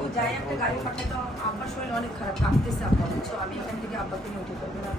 ও যাই একটা গাড়ি পাঠায় তো আব্বার শরীর অনেক খারাপ, কাঁপতেছে আব্বা, বুঝছো? আমি এখান থেকে আব্বাকে নিয়ে উঠে করবো না।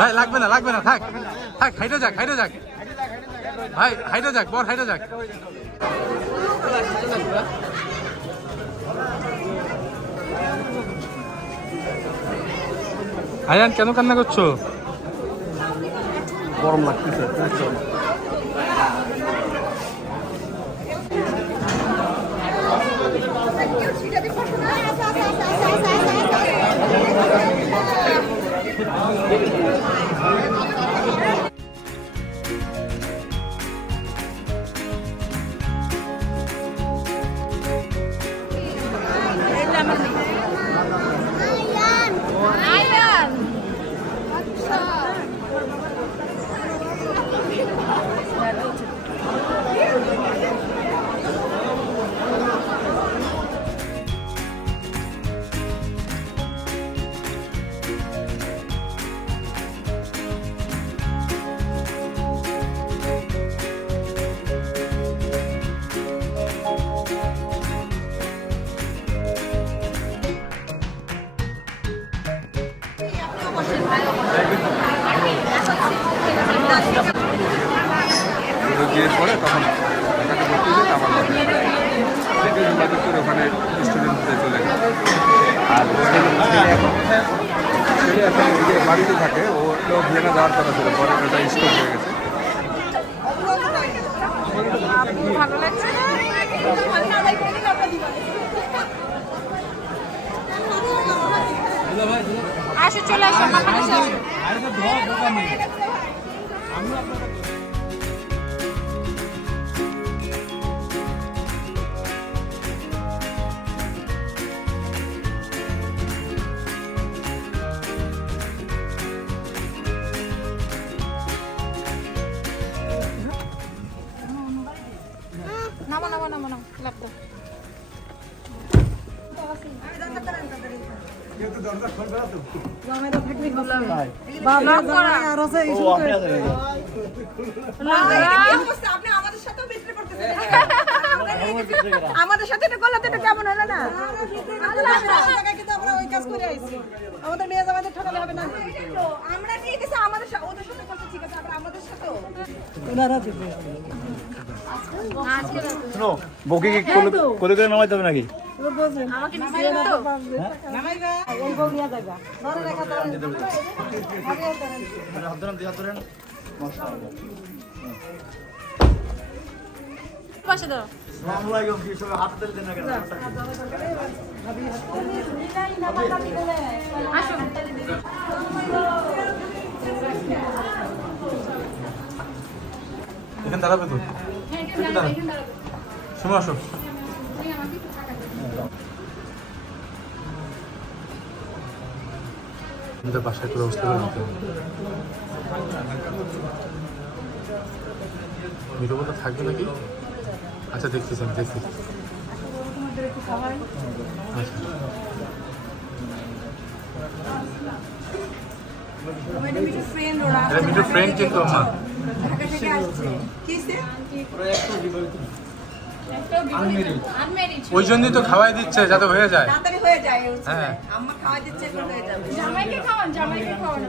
ভাই লাগবে না থাক থাক, হাইটে যাক ভাই, হাইটে যাক বর, হাইটে যাক। আয়ান কেন কান্না করছো? গরম লাগতেছে। গিয়ে পরে তখন এখানে ভর্তি হয়ে আমার থেকে যোগাযোগ করে ওখানে স্টুডেন্ট হতে চলে গেল। আর এখন বাড়িতে থাকে, ও ভিয়েনা যাওয়ার কথা ছিল, পরে ওটা স্টপ হয়ে গেছে। ভালো লাগছে না? আসো, চলে আসো, মাখানে যাও। নামো লাগতো। আমাদের সাথে এটা করলে তো এটা কেমন হলো না? আমাদের মেয়ে জামাইদের ঠকালে হবে না। আমরা নিয়ে গেছি আমাদের ওদের সাথে করতে, ঠিক আছে, আমাদের সাথে শোনো, বউকে কি কোলে করে নামাইতে হবে নাকি? আমাকে নিয়ে তো নামাইবা, এই বউ নিয়ে যাবা। ধরে রাখা তো হাত ধরেন পাশে দাও। আসসালামু আলাইকুম, কি সবাই হাত ধরে দেন না কেন? আসো। এখানে দাঁড়াবে তো, শুনো, আসো। বাসায় একটু ব্যবস্থা করে নিতে হবে। মিঠুবতা থাকবে নাকি? আচ্ছা, দেখতেছি। আচ্ছা, মিঠুর ফ্রেন্ড কিন্তু আমার। ওই জন্যই তো খাওয়াই দিচ্ছে, যাতে হয়ে যায়। হ্যাঁ,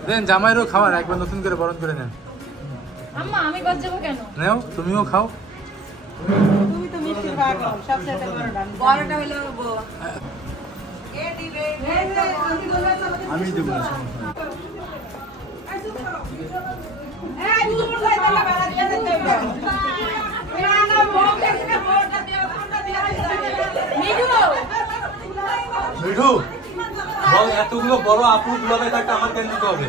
দেন জামাইরও খাওয়ান, একবার নতুন করে বরণ করে নেন। আম্মা, আমি বাদ যাবো কেন? নেও, তুমিও খাও। তুমি তো মিষ্টির ভাগ খাও, সবচেয়ে বড়টা হলো বউ। আমি দেবো। মিঠু বল, এতগুলো বড় আপু দুলাভাই থাকতে আমার কেন দিতে হবে?